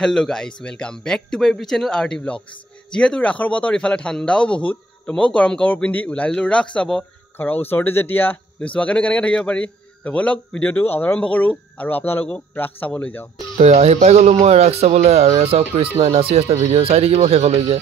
Hello guys, welcome back to my YouTube channel RT Vlogs. যেহেতু ৰাখৰ বতৰ ইফালে ঠাণ্ডাও বহুত তো মই গৰম কাপোৰ পিন্ধি ওলাইলো ৰাখ চাব ঘৰৰ ওচৰতে যেতিয়া নোচোৱাকেনো কেনেকৈ থাকিব পাৰি তো বলক ভিডিঅ'টো আৰম্ভ কৰোঁ আৰু আপোনালোকো ৰাখ চাব লৈ যাওঁ তো আহি পাই গ'লো মই ৰাখ চাবলৈ আৰু এসব কৃষ্ণই নাচি আছে ভিডিঅ' চাই থাকিব শেষলৈকে